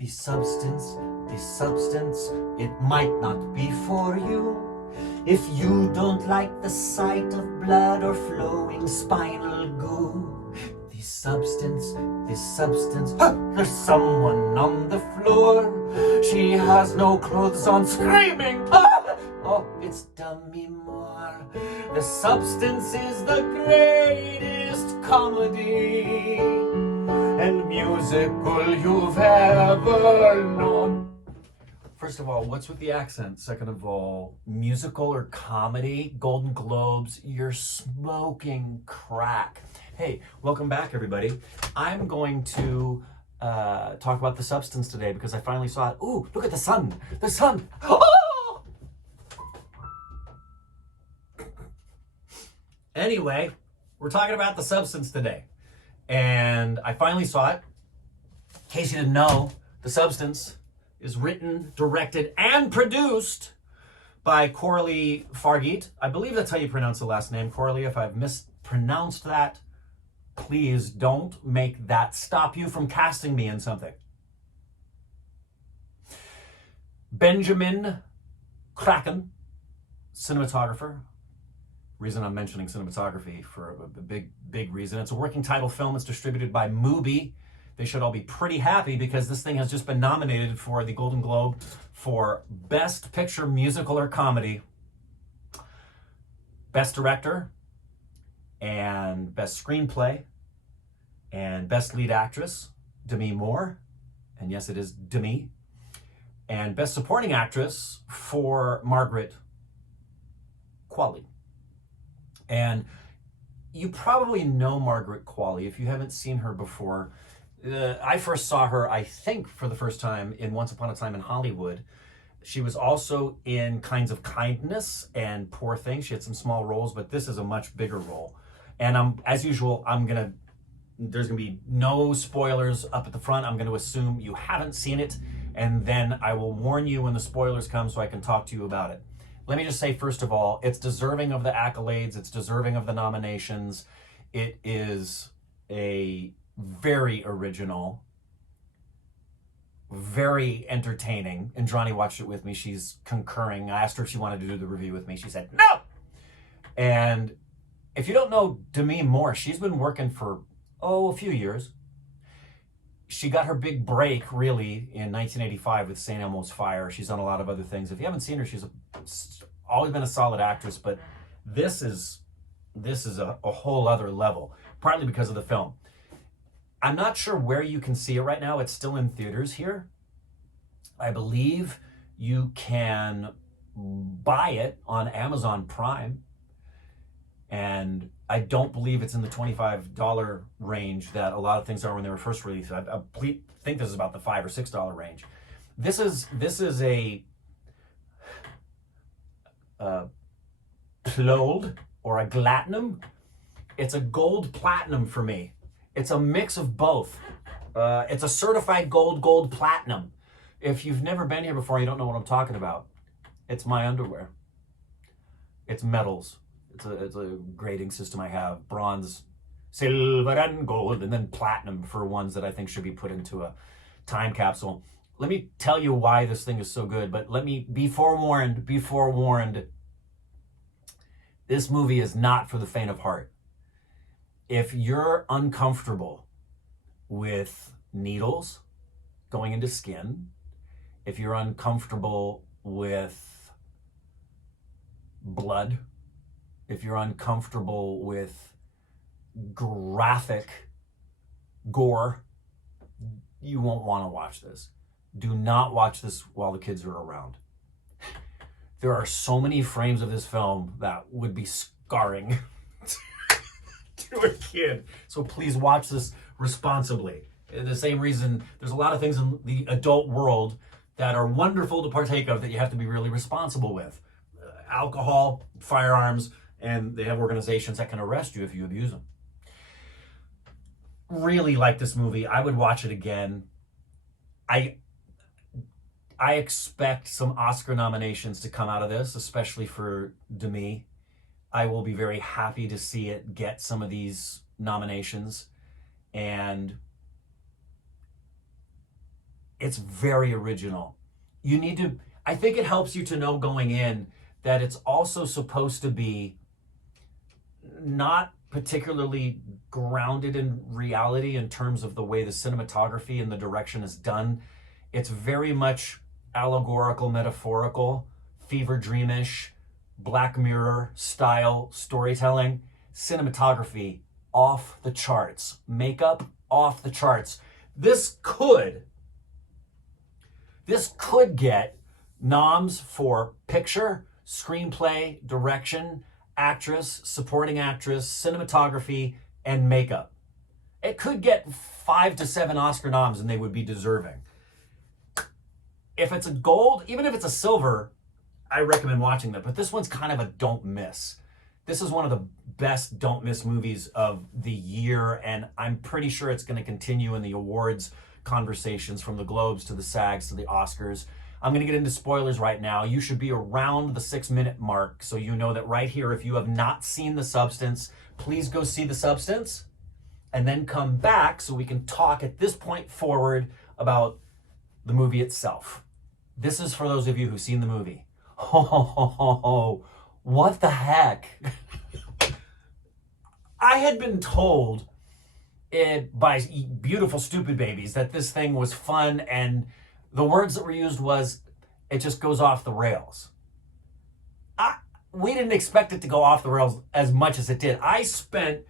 The substance, it might not be for you. If you don't like the sight of blood or flowing spinal goo. The substance, there's someone on the floor. She has no clothes on, screaming, oh, it's Demi Moore. The substance is the greatest comedy and musical you've ever known. First of all, what's with the accent? Second of all, musical or comedy? Golden Globes, you're smoking crack. Hey, welcome back, everybody. I'm going to talk about The Substance today because I finally saw it. Ooh, look at the sun. The sun. Oh! Anyway, we're talking about The Substance today. And I finally saw it. In case you didn't know, The Substance is written, directed, and produced by Coralie Fargeet. I believe that's how you pronounce the last name, Coralie. If I've mispronounced that, please don't make that stop you from casting me in something. Benjamin Kraken, cinematographer. Reason I'm mentioning cinematography for a big reason. It's a working title film. It's distributed by Mubi. They should all be pretty happy because this thing has just been nominated for the Golden Globe for Best Picture, Musical, or Comedy, Best Director, and Best Screenplay, and Best Lead Actress, Demi Moore, and yes, it is Demi, and Best Supporting Actress for Margaret Qualley. And you probably know Margaret Qualley if you haven't seen her before. I first saw her, I think, for the first time in Once Upon a Time in Hollywood. She was also in Kinds of Kindness and Poor Things. She had some small roles, but this is a much bigger role. And as usual, there's gonna be no spoilers up at the front. I'm gonna assume you haven't seen it, and then I will warn you when the spoilers come so I can talk to you about it. Let me just say, first of all, it's deserving of the accolades. It's deserving of the nominations. It is a very original, very entertaining. And Johnny watched it with me. She's concurring. I asked her if she wanted to do the review with me. She said no. And if you don't know Demi Moore, she's been working for, a few years. She got her big break, really, in 1985 with St. Elmo's Fire. She's done a lot of other things. If you haven't seen her, she's always been a solid actress, but this is a whole other level, partly because of the film. I'm not sure where you can see it right now. It's still in theaters here. I believe you can buy it on Amazon Prime. And I don't believe it's in the $25 range that a lot of things are when they were first released. I think this is about the $5 or $6 range. This is a Plold or a Glatinum. It's a gold platinum for me. It's a mix of both. It's a certified gold platinum. If you've never been here before, you don't know what I'm talking about. It's my underwear. It's metals. It's a grading system I have. Bronze, silver, and gold, and then platinum for ones that I think should be put into a time capsule. Let me tell you why this thing is so good, but let me be forewarned. This movie is not for the faint of heart. If you're uncomfortable with needles going into skin, if you're uncomfortable with blood, if you're uncomfortable with graphic gore, you won't want to watch this. Do not watch this while the kids are around. There are so many frames of this film that would be scarring to a kid. So please watch this responsibly. The same reason there's a lot of things in the adult world that are wonderful to partake of that you have to be really responsible with. Alcohol, firearms, and they have organizations that can arrest you if you abuse them. Really like this movie. I would watch it again. I expect some Oscar nominations to come out of this, especially for Demi. I will be very happy to see it get some of these nominations. And It's very original. You need to, I think it helps you to know going in that it's also supposed to be not particularly grounded in reality in terms of the way the cinematography and the direction is done. It's very much allegorical, metaphorical, fever dreamish, Black Mirror style storytelling. Cinematography off the charts. Makeup off the charts. This could get noms for picture, screenplay, direction, actress, supporting actress, cinematography, and makeup. It could get 5 to 7 Oscar noms and they would be deserving. If it's a gold, even if it's a silver, I recommend watching that. But this one's kind of a don't miss. This is one of the best don't miss movies of the year, and I'm pretty sure it's going to continue in the awards conversations from the Globes to the SAGs to the Oscars. I'm going to get into spoilers right now. You should be around the 6-minute mark, so you know that right here, if you have not seen The Substance, please go see The Substance and then come back so we can talk at this point forward about the movie itself. This is for those of you who've seen the movie. Oh, what the heck? I had been told by Beautiful Stupid Babies that this thing was fun, and the words that were used was, it just goes off the rails. We didn't expect it to go off the rails as much as it did. I spent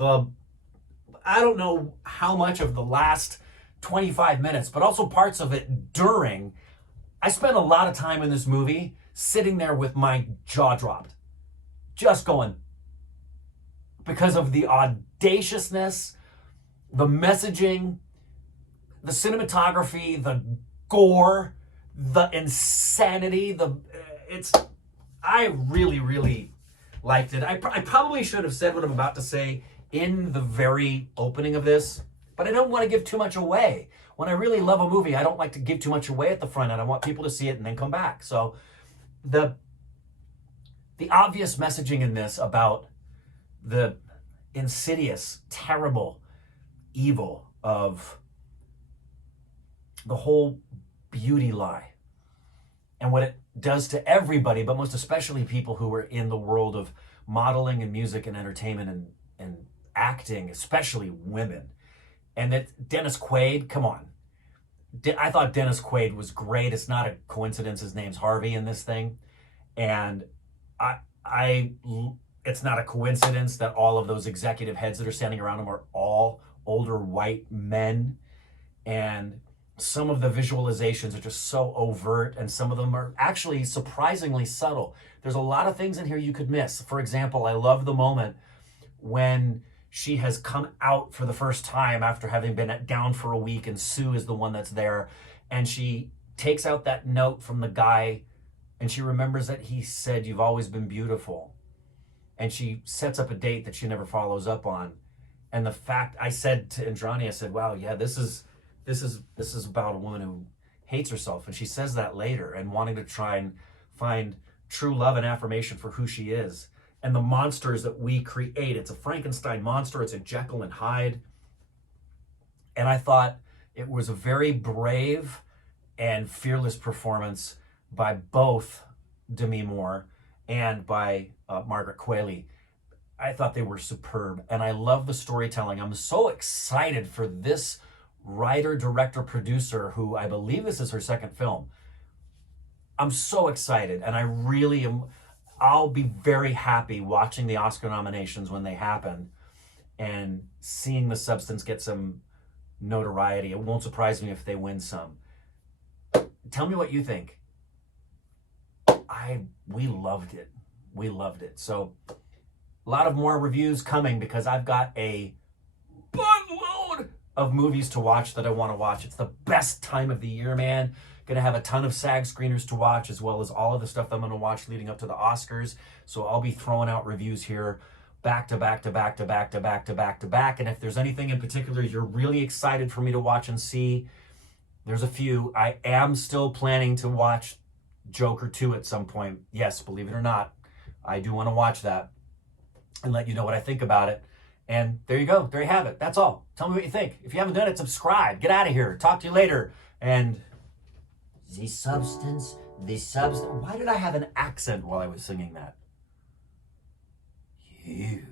I don't know how much of the last 25 minutes, but also parts of it during, I spent a lot of time in this movie sitting there with my jaw dropped, just going, because of the audaciousness, the messaging, the cinematography, the gore, the insanity, I really, really liked it. I probably should have said what I'm about to say in the very opening of this, but I don't want to give too much away. When I really love a movie, I don't like to give too much away at the front end. I want people to see it and then come back. So the obvious messaging in this about the insidious, terrible evil of the whole beauty lie and what it does to everybody, but most especially people who are in the world of modeling and music and entertainment and acting, especially women. And that Dennis Quaid, come on. I thought Dennis Quaid was great. It's not a coincidence his name's Harvey in this thing. And it's not a coincidence that all of those executive heads that are standing around him are all older white men. And some of the visualizations are just so overt, and some of them are actually surprisingly subtle. There's a lot of things in here you could miss. For example, I love the moment when she has come out for the first time after having been down for a week, and Sue is the one that's there, and she takes out that note from the guy, and she remembers that he said, "You've always been beautiful." And she sets up a date that she never follows up on. And the fact, I said to Indrani, I said, wow, yeah, this is about a woman who hates herself. And she says that later, and wanting to try and find true love and affirmation for who she is. And the monsters that we create, it's a Frankenstein monster, it's a Jekyll and Hyde. And I thought it was a very brave and fearless performance by both Demi Moore and by Margaret Qualley. I thought they were superb, and I love the storytelling. I'm so excited for this writer, director, producer, who I believe this is her second film. I'm so excited, and I really am. I'll be very happy watching the Oscar nominations when they happen and seeing The Substance get some notoriety. It won't surprise me if they win some. Tell me what you think. We loved it. We loved it. So a lot of more reviews coming because I've got a buttload of movies to watch that I want to watch. It's the best time of the year, man. Gonna have a ton of SAG screeners to watch, as well as all of the stuff that I'm gonna watch leading up to the Oscars. So I'll be throwing out reviews here back to back to back to back to back to back to back. And if there's anything in particular you're really excited for me to watch and see, there's a few. I am still planning to watch Joker 2 at some point. Yes, believe it or not, I do want to watch that and let you know what I think about it. And there you go. There you have it. That's all. Tell me what you think. If you haven't done it, subscribe. Get out of here. Talk to you later. And the substance. Why did I have an accent while I was singing that? You.